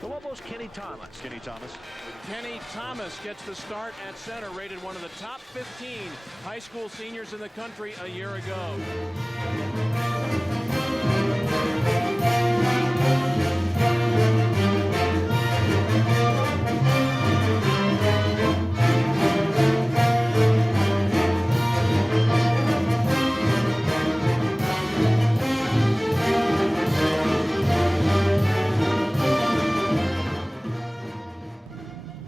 The Lobos' Kenny Thomas. Kenny Thomas. Kenny Thomas gets the start at center, rated one of the top 15 high school seniors in the country a year ago.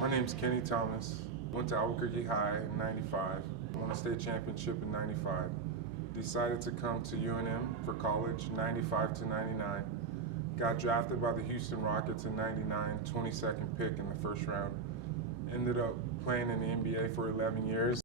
My name's Kenny Thomas. Went to Albuquerque High in '95. Won a state championship in '95. Decided to come to UNM for college, '95 to '99. Got drafted by the Houston Rockets in '99, 22nd pick in the first round. Ended up playing in the NBA for 11 years.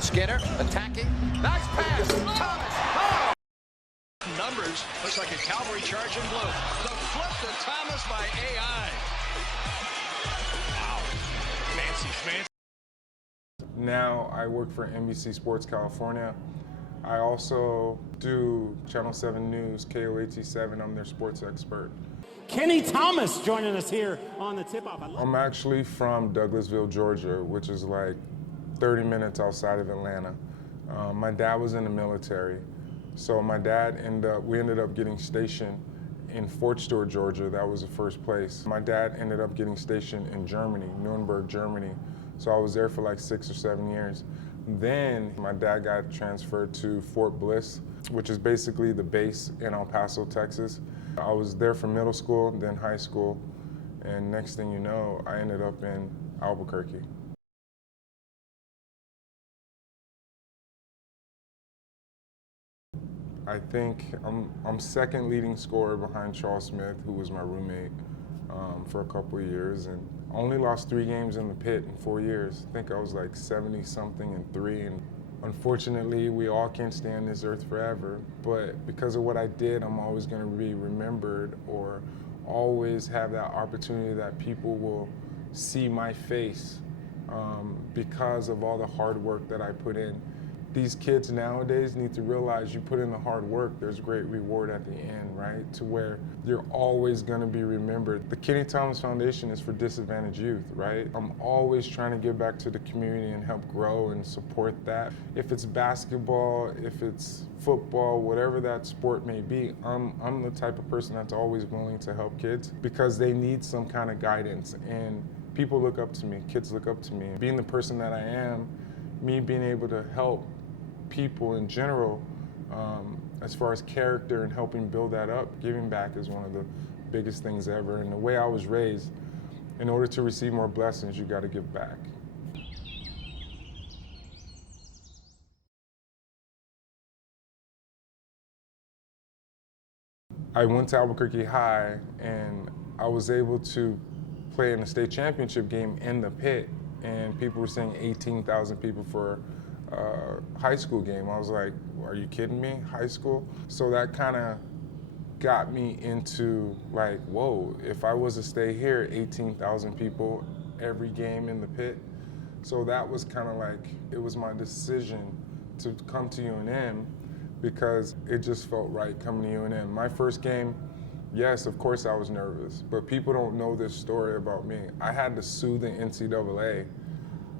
Skinner attacking. Nice pass. Thomas. Oh! Numbers. Looks like a cavalry charge in blue. The flip to Thomas by AI. Fancy. Now I work for NBC Sports California. I also do Channel 7 News, KOAT7. I'm their sports expert. Kenny Thomas joining us here on the tip-off. I'm actually from Douglasville, Georgia, which is like 30 minutes outside of Atlanta. My dad was in the military, so we ended up getting stationed in Fort Stewart, Georgia. That was the first place. My dad ended up getting stationed in Germany, Nuremberg, Germany. So I was there for like 6 or 7 years. Then my dad got transferred to Fort Bliss, which is basically the base in El Paso, Texas. I was there for middle school, then high school, and next thing you know, I ended up in Albuquerque. I think I'm second leading scorer behind Charles Smith, who was my roommate for a couple of years, and I only lost 3 games in the pit in 4 years. I think I was like 70-something and 3, and unfortunately, we all can't stay on this earth forever, but because of what I did, I'm always gonna be remembered or always have that opportunity that people will see my face because of all the hard work that I put in. These kids nowadays need to realize you put in the hard work, there's great reward at the end, right? To where you're always gonna be remembered. The Kenny Thomas Foundation is for disadvantaged youth, right? I'm always trying to give back to the community and help grow and support that. If it's basketball, if it's football, whatever that sport may be, I'm the type of person that's always willing to help kids because they need some kind of guidance. And people look up to me, kids look up to me. Being the person that I am, me being able to help people in general, as far as character and helping build that up, giving back is one of the biggest things ever. And the way I was raised, in order to receive more blessings, you got to give back. I went to Albuquerque High and I was able to play in the state championship game in the pit, and people were saying 18,000 people for high school game. I was like, are you kidding me? High school? So that kind of got me into like, whoa, if I was to stay here, 18,000 people every game in the pit. So that was kind of like, it was my decision to come to UNM because it just felt right coming to UNM. My first game, yes, of course I was nervous, but people don't know this story about me. I had to sue the NCAA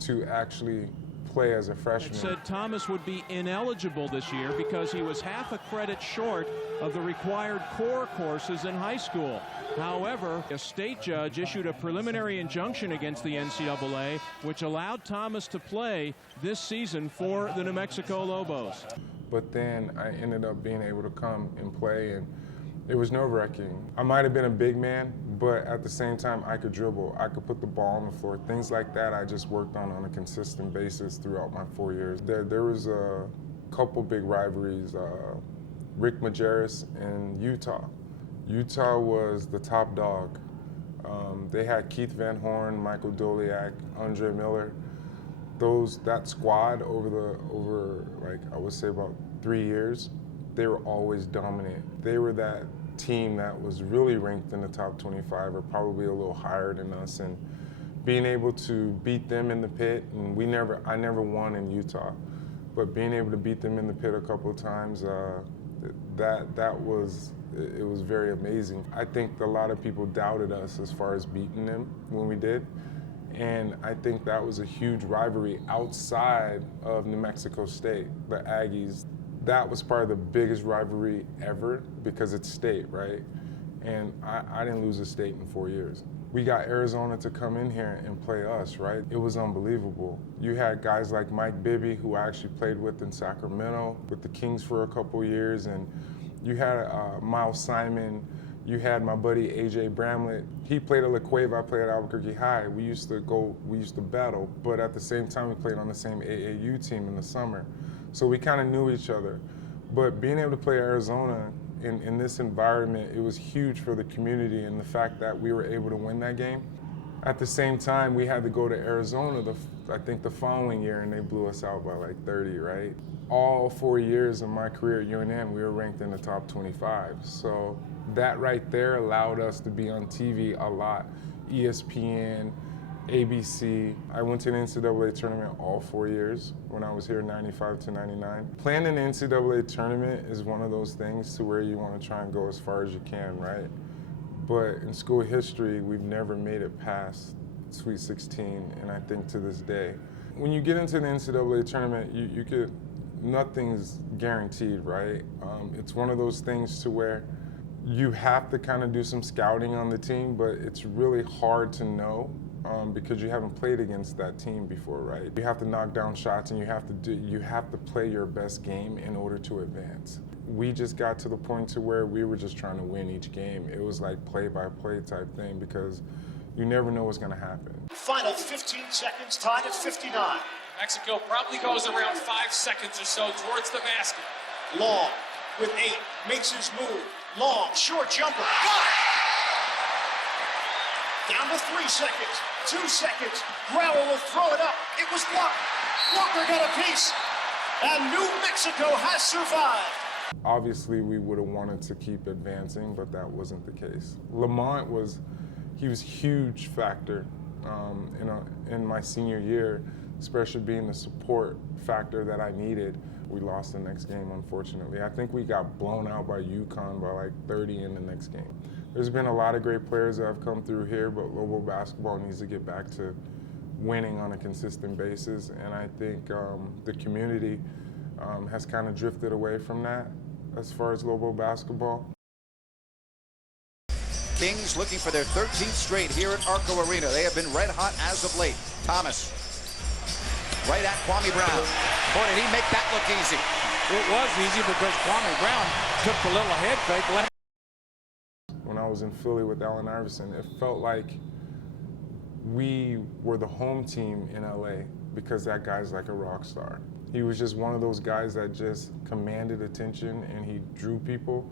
to actually play as a freshman. It said Thomas would be ineligible this year because he was half a credit short of the required core courses in high school. However, a state judge issued a preliminary injunction against the NCAA, which allowed Thomas to play this season for the New Mexico Lobos. But then I ended up being able to come and play, and it was nerve-wracking. I might have been a big man, but at the same time, I could dribble. I could put the ball on the floor. Things like that I just worked on a consistent basis throughout my 4 years. There was a couple big rivalries. Rick Majerus in Utah. Utah was the top dog. They had Keith Van Horn, Michael Doliak, Andre Miller. That squad over like I would say about 3 years, they were always dominant. They were that team that was really ranked in the top 25 or probably a little higher than us, and being able to beat them in the pit, and I never won in Utah, but being able to beat them in the pit a couple of times, That was, it was very amazing. I think a lot of people doubted us as far as beating them when we did. And I think that was a huge rivalry outside of New Mexico State, the Aggies. That was probably the biggest rivalry ever because it's state, right? And I didn't lose a state in 4 years. We got Arizona to come in here and play us, right? It was unbelievable. You had guys like Mike Bibby, who I actually played with in Sacramento, with the Kings for a couple years, and you had Miles Simon, you had my buddy AJ Bramlett. He played at La Cueva, I played at Albuquerque High. We used to battle, but at the same time we played on the same AAU team in the summer. So we kind of knew each other. But being able to play Arizona in this environment, it was huge for the community and the fact that we were able to win that game. At the same time, we had to go to Arizona, I think the following year, and they blew us out by like 30, right? All 4 years of my career at UNM, we were ranked in the top 25. So that right there allowed us to be on TV a lot. ESPN, ABC. I went to the NCAA tournament all 4 years when I was here, 95 to 99. Playing in the NCAA tournament is one of those things to where you want to try and go as far as you can, right? But in school history, we've never made it past Sweet 16, and I think to this day. When you get into the NCAA tournament, you could, nothing's guaranteed, right? It's one of those things to where you have to kind of do some scouting on the team, but it's really hard to know because you haven't played against that team before, right? You have to knock down shots and you have to play your best game in order to advance. We just got to the point to where we were just trying to win each game. It was like play-by-play type thing because you never know what's going to happen. Final 15 seconds, tied at 59. Mexico probably goes around 5 seconds or so towards the basket. Long with 8, makes his move. Long, short jumper, got it! Down to 3 seconds, 2 seconds. Grower will throw it up. It was blocked. Walker got a piece. And New Mexico has survived. Obviously, we would have wanted to keep advancing, but that wasn't the case. Lamont was a huge factor in my senior year, especially being the support factor that I needed. We lost the next game, unfortunately. I think we got blown out by UConn by like 30 in the next game. There's been a lot of great players that have come through here, but Lobo basketball needs to get back to winning on a consistent basis, and I think the community has kind of drifted away from that as far as Lobo basketball. Kings looking for their 13th straight here at Arco Arena. They have been red hot as of late. Thomas, right at Kwame Brown. Boy, did he make that look easy. It was easy because Kwame Brown took the little head fake. When I was in Philly with Allen Iverson, it felt like we were the home team in LA because that guy's like a rock star. He was just one of those guys that just commanded attention and he drew people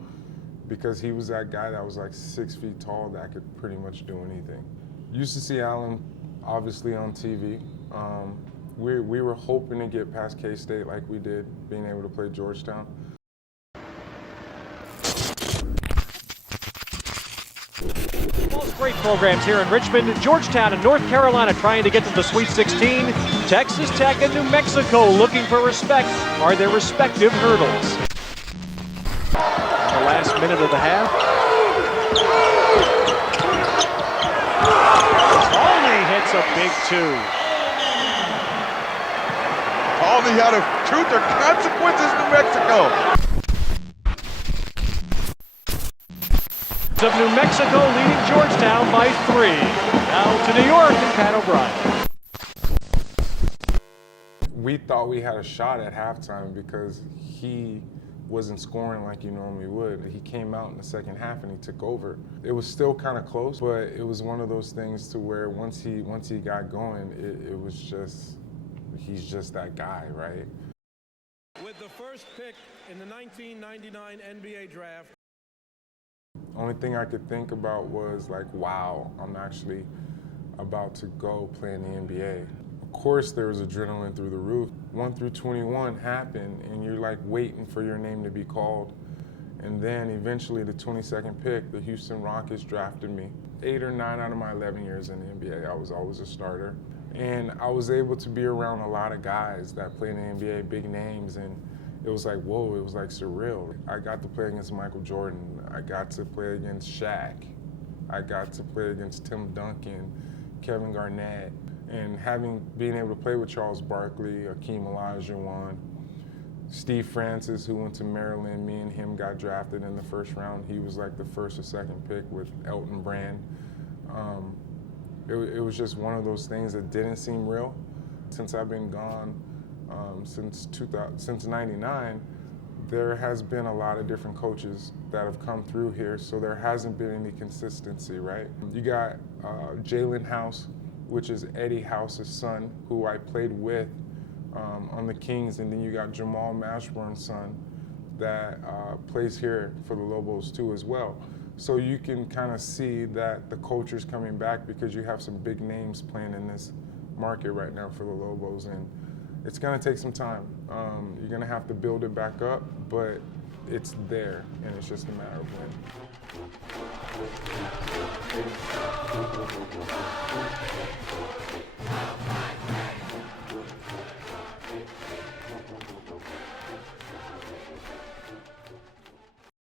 because he was that guy that was like 6 feet tall that could pretty much do anything. Used to see Allen obviously on TV. We were hoping to get past K-State like we did, being able to play Georgetown. Great programs here in Richmond, Georgetown, and North Carolina trying to get to the Sweet 16. Texas Tech and New Mexico looking for respect are their respective hurdles. The last minute of the half. Only hits a big 2. Only out of truth or consequences, New Mexico. Of New Mexico leading Georgetown by 3. Now to New York and Pat O'Brien. We thought we had a shot at halftime because he wasn't scoring like he normally would. He came out in the second half and he took over. It was still kind of close, but it was one of those things to where once he got going, it was just, he's just that guy, right? With the first pick in the 1999 NBA draft. Only thing I could think about was like, wow, I'm actually about to go play in the NBA. Of course there was adrenaline through the roof. 1 through 21 happened and you're like waiting for your name to be called. And then eventually the 22nd pick, the Houston Rockets drafted me. 8 or 9 out of my 11 years in the NBA, I was always a starter. And I was able to be around a lot of guys that play in the NBA, big names, and it was like, whoa, it was like surreal. I got to play against Michael Jordan. I got to play against Shaq. I got to play against Tim Duncan, Kevin Garnett, and being able to play with Charles Barkley, Akeem Olajuwon, Steve Francis, who went to Maryland. Me and him got drafted in the first round. He was like the first or second pick with Elton Brand. It was just one of those things that didn't seem real. Since I've been gone, since '99, there has been a lot of different coaches that have come through here, so there hasn't been any consistency, right? You got Jalen House, which is Eddie House's son, who I played with on the Kings, and then you got Jamal Mashburn's son that plays here for the Lobos too as well. So you can kind of see that the culture's coming back because you have some big names playing in this market right now for the Lobos, and it's going to take some time. You're going to have to build it back up, but it's there, and it's just a matter of when.